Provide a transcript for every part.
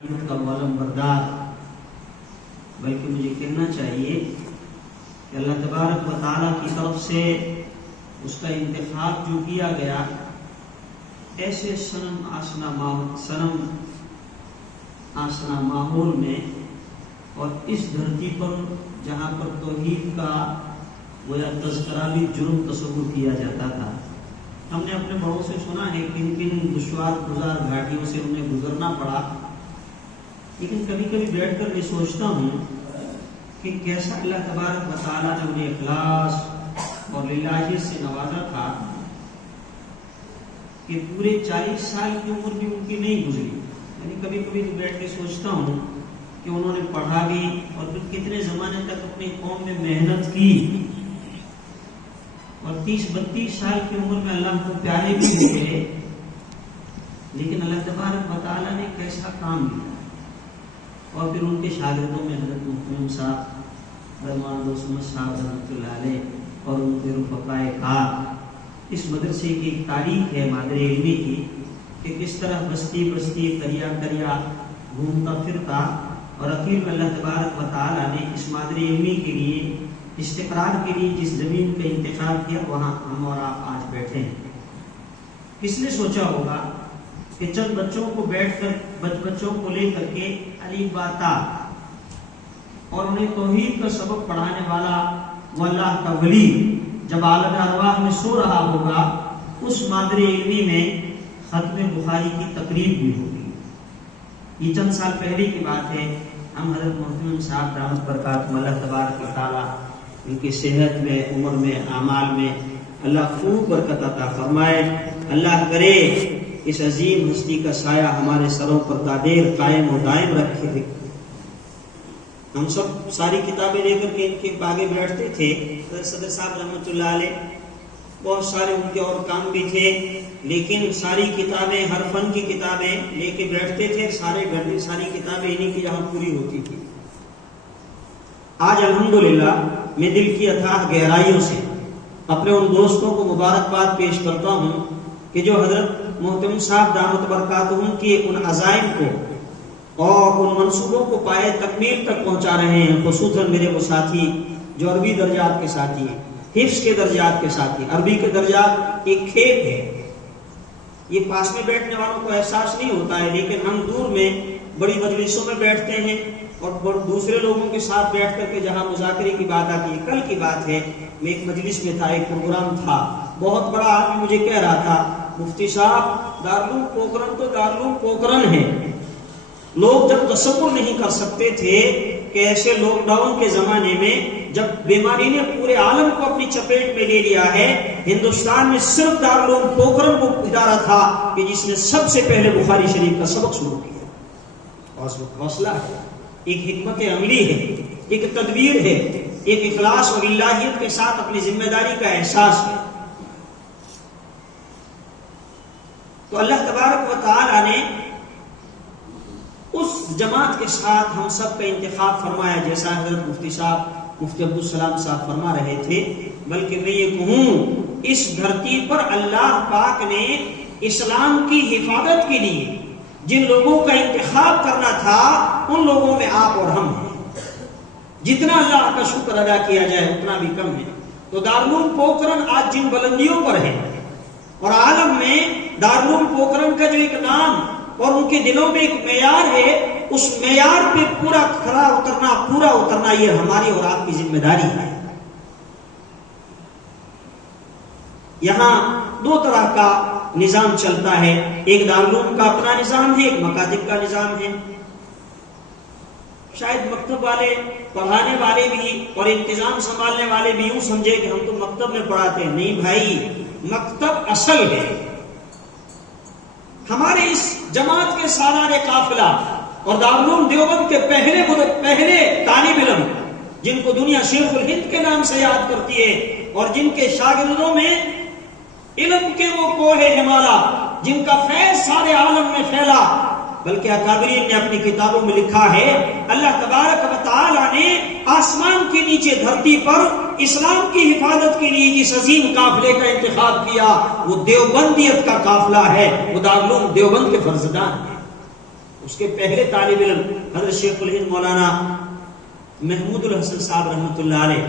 کا معلوم بردار، بلکہ مجھے کہنا چاہیے کہ اللہ تبارک و تعالیٰ کی طرف سے اس کا انتخاب جو کیا گیا ایسے صنم آشنا ماحول میں اور اس دھرتی پر جہاں پر توحید کا گویا تذکرہ بھی جرم تصور کیا جاتا تھا۔ ہم نے اپنے بڑوں سے سنا ہے کن کن دشوار گزار گھاٹیوں سے انہیں گزرنا پڑا، لیکن کبھی کبھی بیٹھ کر میں سوچتا ہوں کہ کیسا اللہ تبارک و تعالیٰ نے انہیں اخلاص اور للہیت سے نوازا تھا کہ پورے 40 سال کی عمر بھی ان کی نہیں گزری۔ یعنی کبھی کبھی تو بیٹھ کے سوچتا ہوں کہ انہوں نے پڑھا بھی اور پھر کتنے زمانے تک اپنی قوم میں محنت کی، اور 30-32 سال کی عمر میں اللہ کو پیارے بھی ہوئے، لیکن اللہ تبارک و تعالیٰ نے کیسا کام کیا۔ اور پھر ان کے شاگردوں میں حضرت محترم صاحب رحمان دوسمت صاحب رحمۃ اللہ علیہ اور ان کے رفقائے کار، اس مدرسے کی ایک تاریخ ہے مادر علمی کی کہ کس طرح بستی بستی قریہ قریہ گھومتا پھرتا، اور اخیر میں اللہ تبارک و تعالیٰ نے اس مادر علمی کے لیے استقرار کے لیے جس زمین کا انتخاب کیا وہاں ہم اور آپ آج بیٹھے ہیں۔ کس نے سوچا ہوگا کہ چند بچوں کو بیٹھ کر بچوں کو لے کر کے الف با تا اور انہیں توحید کا سبق پڑھانے والا وہ اللہ کا ولی جب عالم ارواح میں سو رہا ہوگا، اس مادر علمی میں ختم بخاری کی تقریب بھی ہوگی۔ یہ چند سال پہلے کی بات ہے۔ ہم حضرت محترم صاحب دامت برکاتہم اللہ تبارک و تعالیٰ ان کی صحت میں، عمر میں، اعمال میں اللہ خوب برکت عطا فرمائے۔ اللہ کرے اس عظیم ہستی کا سایہ ہمارے سروں پر دادیر قائم و دائم رکھے۔ ہم سب ساری کتابیں لے کر کے ان کے آگے بیٹھتے تھے۔ صدر صاحب رحمۃ اللہ علیہ بہت سارے ان کے اور کام بھی تھے، لیکن ساری کتابیں، ہر فن کی کتابیں لے کے بیٹھتے تھے۔ سارے گھنٹے ساری کتابیں انہیں کی یہاں پوری ہوتی تھی۔ آج الحمدللہ میں دل کی اتھاہ گہرائیوں سے اپنے ان دوستوں کو مبارکباد پیش کرتا ہوں کہ جو حضرت محترم صاحب دامت برکاتہم کے ان عزائم کو اور ان منصوبوں کو پائے تکمیل تک پہنچا رہے ہیں، خصوصاً میرے وہ ساتھی جو عربی درجات کے ساتھی ہیں، حفظ کے درجات کے ساتھی۔ عربی کے درجات ایک کھیت ہے، یہ پاس میں بیٹھنے والوں کو احساس نہیں ہوتا ہے، لیکن ہم دور میں بڑی مجلسوں میں بیٹھتے ہیں اور دوسرے لوگوں کے ساتھ بیٹھ کر کے جہاں مذاکرے کی بات آتی ہے۔ کل کی بات ہے، میں ایک مجلس میں تھا، ایک پروگرام تھا، بہت بڑا آدمی مجھے کہہ رہا تھا مفتی صاحب دارالعلوم پوکھرن تو دارالعلوم پوکھرن ہے۔ لوگ جب تصور نہیں کر سکتے تھے کہ ایسے لاک ڈاؤن کے زمانے میں جب بیماری نے پورے عالم کو اپنی چپیٹ میں لے لیا ہے، ہندوستان میں صرف دارالعلوم پوکھرن وہ ادارہ تھا کہ جس نے سب سے پہلے بخاری شریف کا سبق شروع کیا۔ حوصلہ ہے، ایک حکمت عملی ہے، ایک تدبیر ہے، ایک اخلاص اور الہیت کے ساتھ اپنی ذمہ داری کا احساس ہے۔ تو اللہ تبارک و تعالیٰ نے اس جماعت کے ساتھ ہم سب کا انتخاب فرمایا، جیسا حضرت مفتی صاحب مفتی عبدالسلام صاحب فرما رہے تھے۔ بلکہ میں یہ کہوں، اس دھرتی پر اللہ پاک نے اسلام کی حفاظت کے لیے جن لوگوں کا انتخاب کرنا تھا، ان لوگوں میں آپ اور ہم ہیں۔ جتنا اللہ کا شکر ادا کیا جائے اتنا بھی کم ہے۔ تو دارالعلوم پوکھرن آج جن بلندیوں پر ہے، اور عالم میں دارالعلوم پوکھرن کا جو ایک نام اور ان کے دلوں میں ایک معیار ہے، اس معیار پہ پورا کھرا اترنا، پورا اترنا، یہ ہماری اور آپ کی ذمہ داری ہے۔ یہاں دو طرح کا نظام چلتا ہے، ایک دارالعلوم کا اپنا نظام ہے، ایک مکاتب کا نظام ہے۔ شاید مکتب والے، پڑھانے والے بھی اور انتظام سنبھالنے والے بھی یوں سمجھے کہ ہم تو مکتب میں پڑھاتے ہیں۔ نہیں بھائی، مکتب اصل ہے۔ ہمارے اس جماعت کے سالانہ قافلہ اور دارالعلوم دیوبند کے پہلے طالب علم جن کو دنیا شیخ الہند کے نام سے یاد کرتی ہے، اور جن کے شاگردوں میں علم کے وہ کوہ ہمالا جن کا فیض سارے عالم میں پھیلا، بلکہ اکابرین نے اپنی کتابوں میں لکھا ہے اللہ تبارک و تعالی نے آسمان کے نیچے دھرتی پر اسلام کی حفاظت کے لیے جس عظیم قافلے کا انتخاب کیا وہ دیوبندیت کا قافلہ ہے، وہ دارالعلوم دیوبند کے فرزندان ہیں۔ اس کے پہلے طالب علم حضرت شیخ الہند مولانا محمود الحسن صاحب رحمۃ اللہ علیہ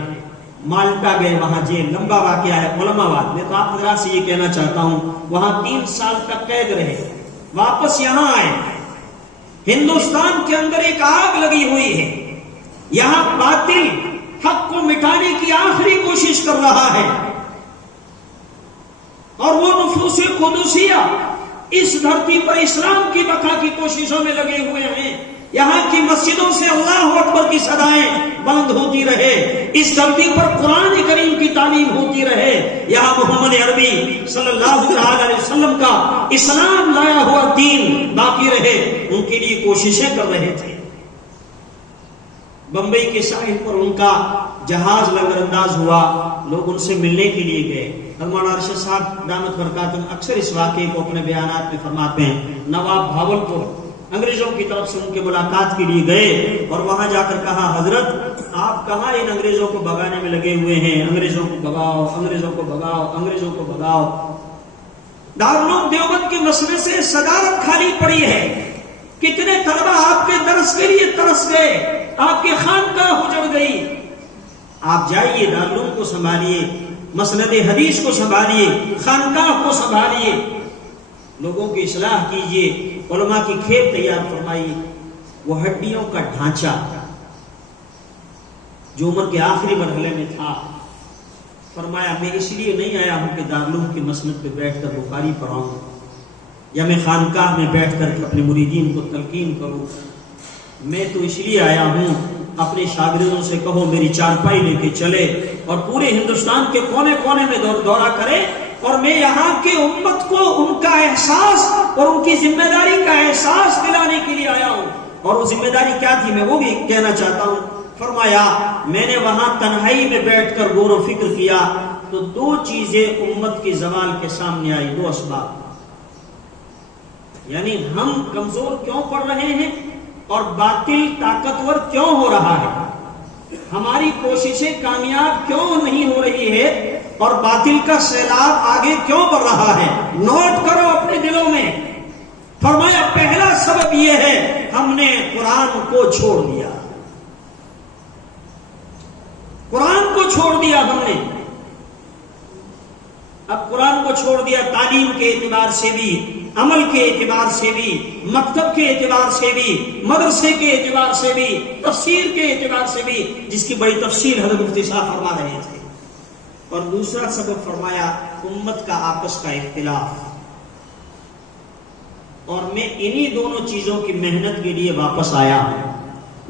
مالٹا گئے، وہاں جیل، لمبا واقعہ ہے علماء بات، میں تو آپ حضرات سے یہ کہنا چاہتا ہوں وہاں 3 سال تک قید رہے، واپس یہاں آئے۔ ہندوستان کے اندر ایک آگ لگی ہوئی ہے، یہاں باطل حق کو مٹانے کی آخری کوشش کر رہا ہے، اور وہ نفوس قدسیہ اس دھرتی پر اسلام کی بقا کی کوششوں میں لگے ہوئے ہیں۔ یہاں کی مسجدوں سے اللہ اکبر کی صدائیں بلند ہوتی رہے، اس دھرتی پر قرآن کریم کی تعلیم ہوتی رہے، یہاں محمد عربی صلی اللہ علیہ وسلم کا اسلام لایا ہوا دین باقی رہے، ان کے لیے کوششیں کر رہے تھے۔ بمبئی کے ساحل پر ان کا جہاز لنگر انداز ہوا، لوگ ان سے ملنے کے لیے گئے۔ مولانا ارشد صاحب دامت برکاتہم اکثر اس واقعے کو اپنے بیانات میں فرماتے ہیں۔ نواب بھاولپور انگریزوں کی طرف سے ان کے ملاقات کے لیے گئے اور وہاں جا کر کہا حضرت آپ کہاں ان انگریزوں کو بھگانے میں لگے ہوئے ہیں، انگریزوں کو بھگاؤ، انگریزوں کو بھگاؤ، انگریزوں کو بھگاؤ۔ دارالعلوم دیوبند کے مسئلے سے صدارت خالی پڑی ہے، کتنے طلبہ آپ کے درس کے لیے ترس گئے، آپ کی خانقاہ اجڑ گئی۔ آپ جائیے دارالعلوم کو سنبھالیے، مسند حدیث کو سنبھالیے، خانقاہ کو سنبھالیے، لوگوں کی اصلاح کیجیے، علماء کی کھیپ تیار فرمائیے۔ وہ ہڈیوں کا ڈھانچہ جو عمر کے آخری مرحلے میں تھا، فرمایا میں اس لیے نہیں آیا ہوں کہ دارالعلوم کی مسند پہ بیٹھ کر بخاری پڑھاؤں یا میں خانقاہ میں بیٹھ کر اپنے مریدین کو تلقین کروں، میں تو اس لیے آیا ہوں اپنے شاگردوں سے کہو میری چارپائی لے کے چلے اور پورے ہندوستان کے کونے کونے میں دورہ کرے، اور میں یہاں کی امت کو ان کا احساس اور ان کی ذمہ داری کا احساس دلانے کے لیے آیا ہوں۔ اور وہ ذمہ داری کیا تھی میں وہ بھی کہنا چاہتا ہوں۔ فرمایا میں نے وہاں تنہائی میں بیٹھ کر غور و فکر کیا تو 2 چیزیں امت کے زوال کے سامنے آئی، 2 اسباب، یعنی ہم کمزور کیوں پڑ رہے ہیں اور باطل طاقتور کیوں ہو رہا ہے، ہماری کوششیں کامیاب کیوں نہیں ہو رہی ہے اور باطل کا سیلاب آگے کیوں بڑھ رہا ہے۔ نوٹ کرو اپنے دلوں میں۔ فرمایا پہلا سبب یہ ہے ہم نے قرآن کو چھوڑ دیا، قرآن کو چھوڑ دیا ہم نے۔ اب قرآن کو چھوڑ دیا تعلیم کے اعتبار سے بھی، عمل کے اعتبار سے بھی، مکتب کے اعتبار سے بھی، مدرسے کے اعتبار سے بھی، تفسیر کے اعتبار سے بھی، جس کی بڑی تفصیل حضرت مفتی صاحب فرما رہے تھے۔ اور دوسرا سبب فرمایا امت کا آپس کا اختلاف، اور میں انہی دونوں چیزوں کی محنت کے لیے واپس آیا ہوں۔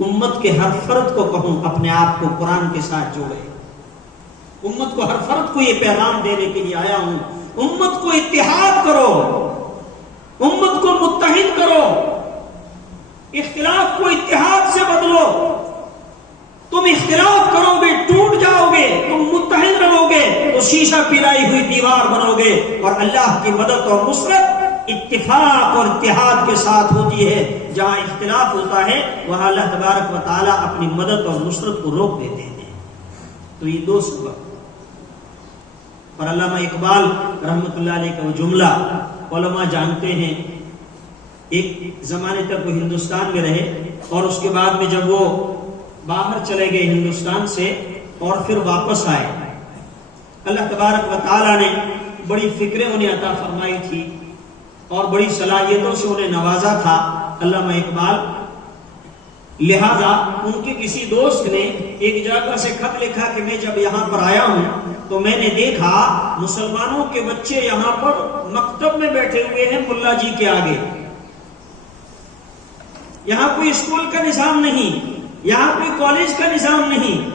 امت کے ہر فرد کو کہوں اپنے آپ کو قرآن کے ساتھ جوڑے، امت کو ہر فرد کو یہ پیغام دینے کے لیے آیا ہوں، امت کو اتحاد کرو، امت کو متحد کرو، اختلاف کو اتحاد سے بدلو۔ تم اختلاف کرو گے ٹوٹ جاؤ گے، تم متحد رہو گے تو شیشہ پلائی ہوئی دیوار بنو گے، اور اللہ کی مدد اور نصرت اتفاق اور اتحاد کے ساتھ ہوتی ہے۔ جہاں اختلاف ہوتا ہے وہاں اللہ تبارک و تعالیٰ اپنی مدد اور نصرت کو روک دیتے ہیں۔ تو یہ 2 سبب۔ اور علامہ اقبال رحمۃ اللہ علیہ کا وہ جملہ علماء جانتے ہیں، ایک زمانے تک وہ ہندوستان میں رہے اور اس کے بعد میں جب وہ باہر چلے گئے ہندوستان سے اور پھر واپس آئے، اللہ تبارک و تعالیٰ نے بڑی فکریں انہیں عطا فرمائی تھی اور بڑی صلاحیتوں سے انہیں نوازا تھا علامہ اقبال۔ لہذا ان کے کسی دوست نے ایک جگہ سے خط لکھا کہ میں جب یہاں پر آیا ہوں تو میں نے دیکھا مسلمانوں کے بچے یہاں پر مکتب میں بیٹھے ہوئے ہیں ملا جی کے آگے، یہاں کوئی اسکول کا نظام نہیں، یہاں کوئی کالج کا نظام نہیں۔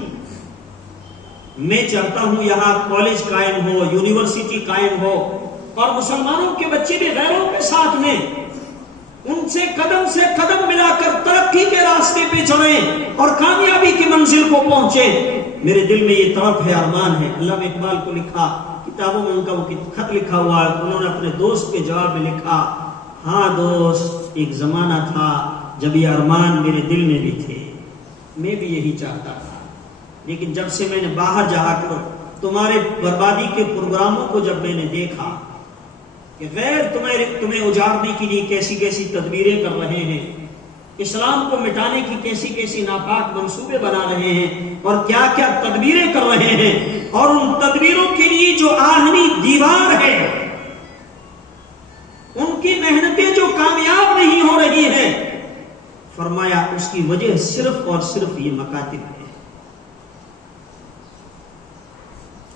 میں چاہتا ہوں یہاں کالج قائم ہو، یونیورسٹی قائم ہو، اور مسلمانوں کے بچے بھی غیروں کے ساتھ میں ان سے قدم ملا کر ترقی کے راستے پہ چلیں اور کامیابی کی منزل کو پہنچے۔ میرے دل میں یہ طرف ہے، ارمان ہے۔ علامہ اقبال کو لکھا، کتابوں میں ان کا وہ خط لکھا ہوا ہے، انہوں نے اپنے دوست کے جواب میں لکھا، ہاں دوست ایک زمانہ تھا جب یہ ارمان میرے دل میں بھی تھے، میں بھی یہی چاہتا تھا، لیکن جب سے میں نے باہر جا کر تمہارے بربادی کے پروگراموں کو جب میں نے دیکھا کہ غیر تمہیں اجاڑنے کے لیے کیسی کیسی تدبیریں کر رہے ہیں، اسلام کو مٹانے کی کیسی کیسی ناپاک منصوبے بنا رہے ہیں اور کیا کیا تدبیریں کر رہے ہیں، اور ان تدبیروں کے لیے جو آہنی دیوار ہے، ان کی محنتیں جو کامیاب نہیں ہو رہی ہیں، فرمایا اس کی وجہ صرف اور صرف یہ مکاتب ہے۔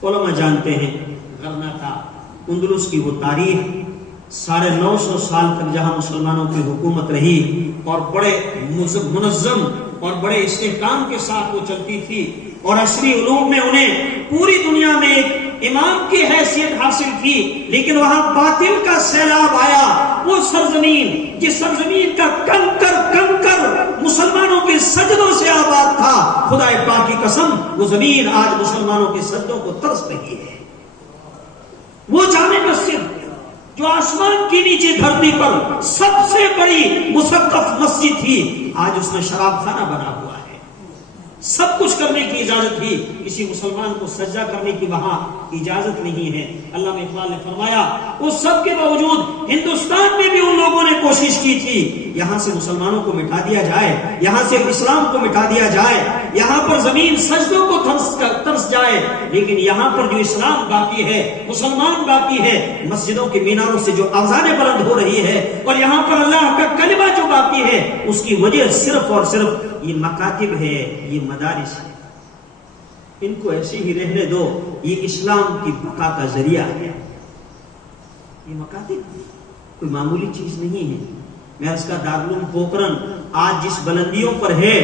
علماء جانتے ہیں غرناطہ اندلس کی وہ تاریخ 950 سال تک جہاں مسلمانوں کی حکومت رہی اور بڑے منظم اور بڑے استحکام کے ساتھ وہ چلتی تھی، اور عصری علوم میں انہیں پوری دنیا میں ایک امام کی حیثیت حاصل تھی، لیکن وہاں باطل کا سیلاب آیا۔ وہ سرزمین جس سرزمین کا کنکر مسلمانوں کے سجدوں سے آباد تھا، خدا پاک کی قسم وہ زمین آج مسلمانوں کے سجدوں کو ترس رہی ہے۔ وہ جامع مسجد جو آسمان کے نیچے دھرتی پر سب سے بڑی مسقف مسجد تھی، آج اس میں شراب خانہ بنا ہوا ہے۔ سب کچھ کرنے کی اجازت تھی، کسی مسلمان کو سجدہ کرنے کی وہاں اجازت نہیں ہے۔ علامہ اقبال نے فرمایا اس سب کے باوجود ہندوستان میں بھی ان لوگوں نے کوشش کی تھی یہاں سے مسلمانوں کو مٹا دیا جائے، یہاں سے اسلام کو مٹا دیا جائے، یہاں پر زمین سجدوں کو ترس جائے، لیکن یہاں پر جو اسلام باقی ہے، مسلمان باقی ہے، مسجدوں کے میناروں سے جو اذانیں بلند ہو رہی ہے، اور یہاں پر اللہ کا کلمہ جو باقی ہے، اس کی وجہ صرف اور صرف یہ مکاتب ہے، یہ مدارس ہے۔ ان کو ایسے ہی رہنے دو، یہ اسلام کی بقا کا ذریعہ ہے۔ یہ مکاتب کوئی معمولی چیز نہیں ہے۔ محض کا دارالعلوم پوکرن آج جس بلندیوں پر ہے،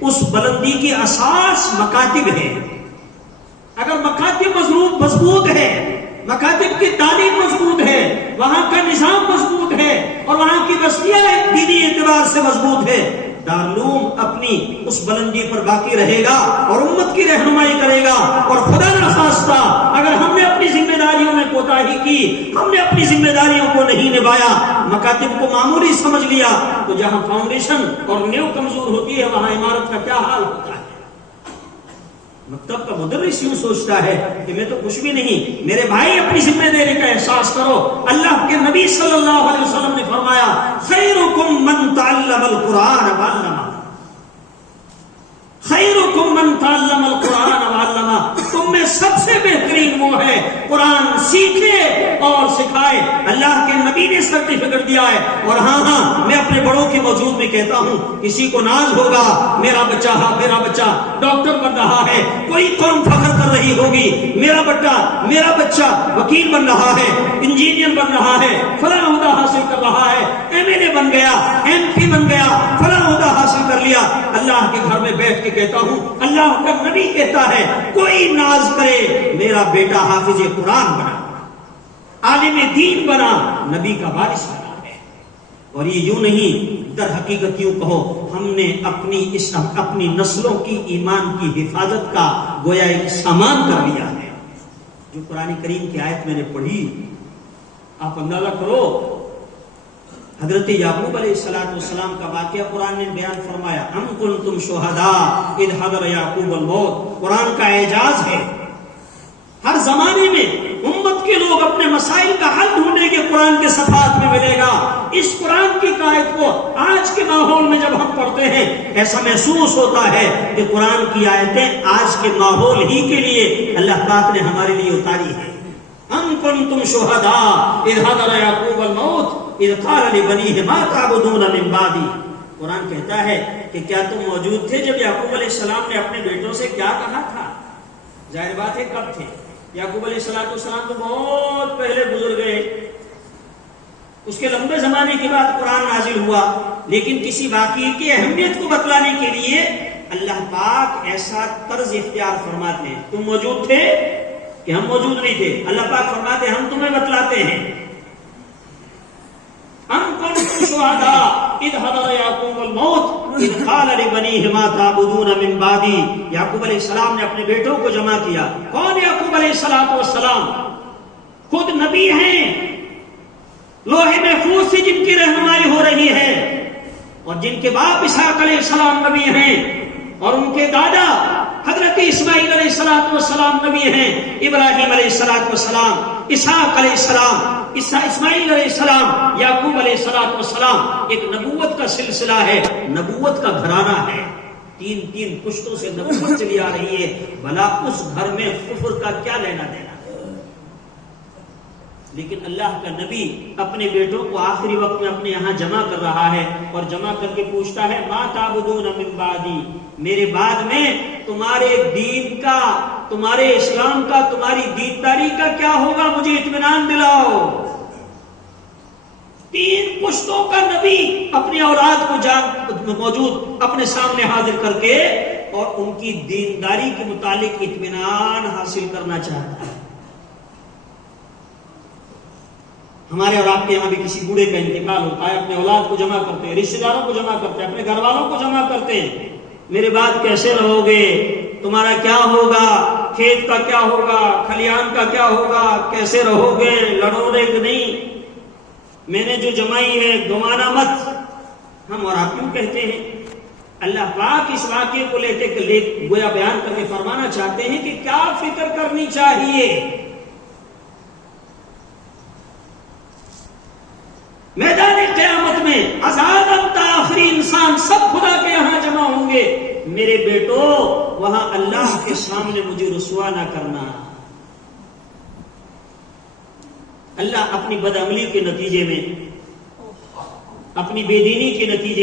اس بلندی کی اساس مکاتب ہے۔ اگر مکاتب مضبوط ہے، مکاتب کی تعلیم مضبوط ہے، وہاں کا نظام مضبوط ہے، اور وہاں کی بستیاں دینی اعتبار سے مضبوط ہے، دارالعلوم اپنی اس بلندی پر باقی رہے گا اور امت کی رہنمائی کرے گا۔ اور خدا نخواستہ اگر ہم نے اپنی ذمہ داریوں میں کوتاہی کی، ہم نے اپنی ذمہ داریوں کو نہیں نبھایا، مکاتب کو معمولی سمجھ لیا، تو جہاں فاؤنڈیشن اور نیو کمزور ہوتی ہے، وہاں عمارت کا کیا حال ہوتا ہے۔ مکتب کا مدرس یوں سوچتا ہے کہ میں تو کچھ بھی نہیں۔ میرے بھائی، اپنی ذمہ داری کا احساس کرو۔ اللہ کے نبی صلی اللہ علیہ وسلم نے فرمایا خیرکم من تعلم القرآن وعلمہ، خیرکم من تعلم القرآن وعلمہ، تم میں سب سے بہترین وہ ہے قرآن سیکھے اور سکھائے۔ اللہ کے نبی نے سرٹیفکیٹ دیا ہے۔ اور ہاں میں اپنے بڑوں کے موجود میں کہتا ہوں، کسی کو ناز ہوگا میرا بچہ ڈاکٹر بن رہا ہے، کوئی قوم فخر کر رہی ہوگی میرا بچہ وکیل بن رہا ہے، انجینئر بن رہا ہے، فلاں عہدہ حاصل کر رہا ہے، MLA بن گیا، MP بن گیا، فلاں عہدہ حاصل کر لیا۔ اللہ کے گھر میں بیٹھ کے کہتا ہوں، اللہ کا نبی کہتا ہے کوئی ناز کرے میرا بیٹا حافظ قرآن بنا، عالم دین بنا، نبی کا وارث بنا ہے۔ اور یہ یوں نہیں، در حقیقت یوں کہو، ہم نے اپنی نسلوں کی ایمان کی حفاظت کا گویا ایک سامان کر لیا ہے۔ جو قرآن کریم کی آیت میں نے پڑھی، آپ اندازہ کرو، حضرت یعقوب علیہ السلام کا واقعہ قرآن نے بیان فرمایا، ام کنتم شہداء اذ حضر یعقوب الموت۔ قرآن کا اعجاز ہے، ہر زمانے میں امت کے لوگ اپنے مسائل کا حل ڈھونڈیں گے، قرآن کے صفحات میں ملے گا۔ اس قرآن کی آیت کو آج کے ماحول میں جب ہم پڑھتے ہیں، ایسا محسوس ہوتا ہے کہ قرآن کی آیتیں آج کے ماحول ہی کے لیے اللہ پاک نے ہمارے لیے اتاری ہیں۔ ام کنتم شہداء اذ حضر یعقوب الموت اذ قال لبنیہ ما تعبدون من بعدی۔ قرآن کہتا ہے کہ کیا تم موجود تھے جب یعقوب علیہ السلام نے اپنے بیٹوں سے کیا کہا تھا؟ ظاہر بات ہے کب تھے؟ یعقوب علیہ السلام تو بہت پہلے گزر گئے، اس کے لمبے زمانے کے بعد قرآن نازل ہوا، لیکن کسی واقعے کی اہمیت کو بتلانے کے لیے اللہ پاک ایسا طرز اختیار فرماتے ہیں۔ تم موجود تھے کہ ہم موجود نہیں تھے؟ اللہ پاک فرماتے ہیں ہم تمہیں بتلاتے ہیں۔ ام کنتم شہداء اذ حضر یعقوب الموت اذ قال لبنیہ ما تعبدون من بعدی۔ یعقوب علیہ السلام نے اپنے بیٹوں کو جمع کیا۔ کون یعقوب علیہ السلام؟ خود نبی ہیں، لوح محفوظ سے جن کی رہنمائی ہو رہی ہے، اور جن کے باپ اسحاق علیہ السلام نبی ہیں، اور ان کے دادا حضرت اسماعیل علیہ السلام نبی ہیں، ابراہیم علیہ السلام، اسحاق علیہ السلام، اسماعیل علیہ السلام، یعقوب علیہ السلام ایک نبوت کا سلسلہ ہے، نبوت کا گھرانہ ہے، تین پشتوں سے نبوت چلی آ رہی ہے، بھلا اس گھر میں کفر کا کیا لینا دینا؟ لیکن اللہ کا نبی اپنے بیٹوں کو آخری وقت میں اپنے یہاں جمع کر رہا ہے اور جمع کر کے پوچھتا ہے ما تعبدون من بعدی، میرے بعد میں تمہارے دین کا، تمہارے اسلام کا، تمہاری دینداری کا کیا ہوگا؟ مجھے اطمینان دلاؤ۔ تین پشتوں کا نبی اپنی اولاد کو موجود اپنے سامنے حاضر کر کے اور ان کی دینداری کے متعلق اطمینان حاصل کرنا چاہتا ہے۔ ہمارے اور آپ کے یہاں بھی کسی بوڑھے کا انتقال ہوتا ہے، اپنے اولاد کو جمع کرتے ہیں، رشتہ داروں کو جمع کرتے ہیں، اپنے گھر والوں کو جمع کرتے ہیں، میرے بعد کیسے رہو گے؟ تمہارا کیا ہوگا؟ کھیت کا کیا ہوگا؟ کھلیان کا کیا ہوگا؟ کیسے رہو گے؟ لڑو گے کہ نہیں؟ میں نے جو جمائی ہے گوانا مت۔ ہم اور آپ کیوں کہتے ہیں؟ اللہ پاک اس واقعے کو گویا بیان کر کے فرمانا چاہتے ہیں کہ کیا فکر کرنی چاہیے۔ میدان قیامت میں آزاد آخری انسان سب خدا کے یہاں جمع ہوں گے۔ میرے بیٹو وہاں اللہ کے سامنے مجھے رسوا نہ کرنا۔ اللہ اپنی بدعملی کے نتیجے میں، اپنی بے دینی کے نتیجے میں